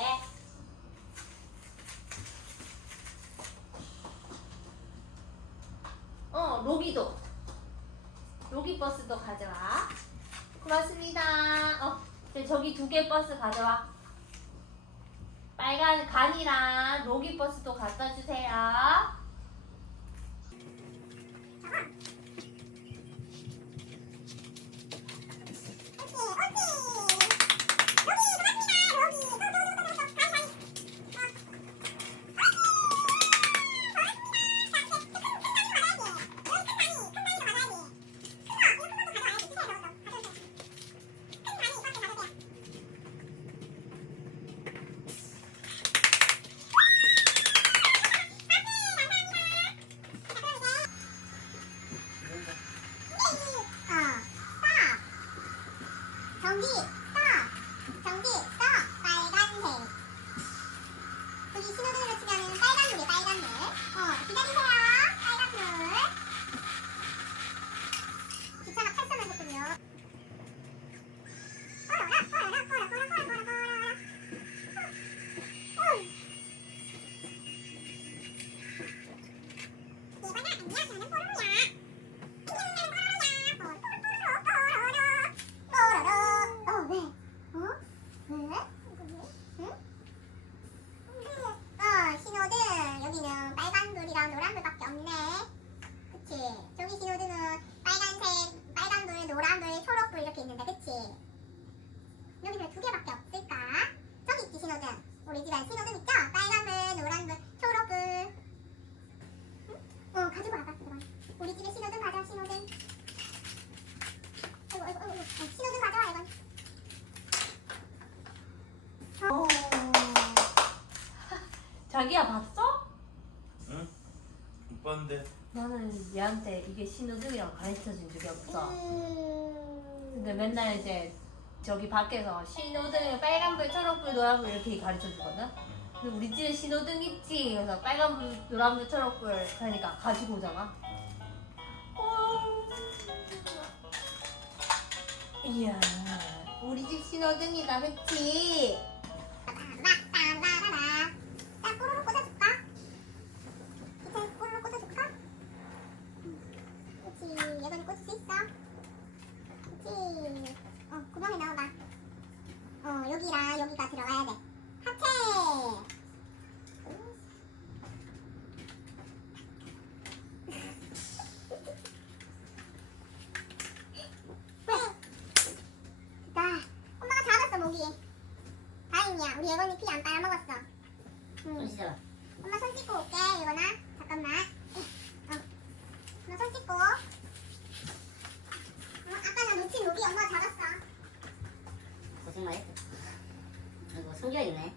네. 어, 로기도. 로기 버스도 가져와. 고맙습니다. 어, 저기 두 개 버스 가져와. 빨간 간이랑 로기 버스도 갖다 주세요. 전기 스톱 전기 스톱 빨간색 여기 신호등으로 치면은 빨간불이 빨간불 어 기다리세요 빨간불 기차가 팔선을 했군요 꺼라라 꺼라라 꺼라 꺼라 꺼라 꺼라 꺼라 어. 이번엔 안녕 나는 뽀로로야 뽀로로 왜? 어? 왜? 응? 어 신호등 여기는 노란불밖에 없네. 그치? 저기 신호등은 빨간색 빨간불 노란불 초록불 이렇게 있는데 그치? 여기 왜 두 개밖에 없을까? 저기 있지 신호등. 우리 집안 신호등 있죠? 빨간불 노란불 초록불. 응? 어 가지고 와봐 그럼 우리 집에 신호등 가자 신호등. 아이고 아이고 아이고 어, 신호등 가져와 이건. 어. 자기야 봤어? 봤는데 나는 얘한테 이게 신호등이라고 가르쳐 준 적이 없어. 음... 근데 맨날 이제 저기 밖에서 신호등 빨간불, 초록불, 노란불 이렇게 가르쳐 주거든. 근데 우리 집에 신호등 있지. 그래서 빨간불, 노란불, 초록불 그러니까 가지고 오잖아. 이야, 우리 집 신호등이다, 그치? 빠빠빠라라 자 뽀로로 꽂아줄까? 기타에 뽀로로 꽂아줄까? 그치 예건이 꽂을 수 있어? 그치 어 구멍에 넣어봐 어 여기랑 여기가 들어가야 돼 하체 왜? 됐다 엄마가 잡았어 모기 다행이야. 우리 예건이 피 안 빨아먹었어. 응. 손. 엄마 손 씻고 올게, 예건아. 잠깐만. 어. 엄마 손 씻고. 어, 아까 나 놓친 모기 엄마가 잡았어. 고생 많이 했어. 아이고, 성기가 있네.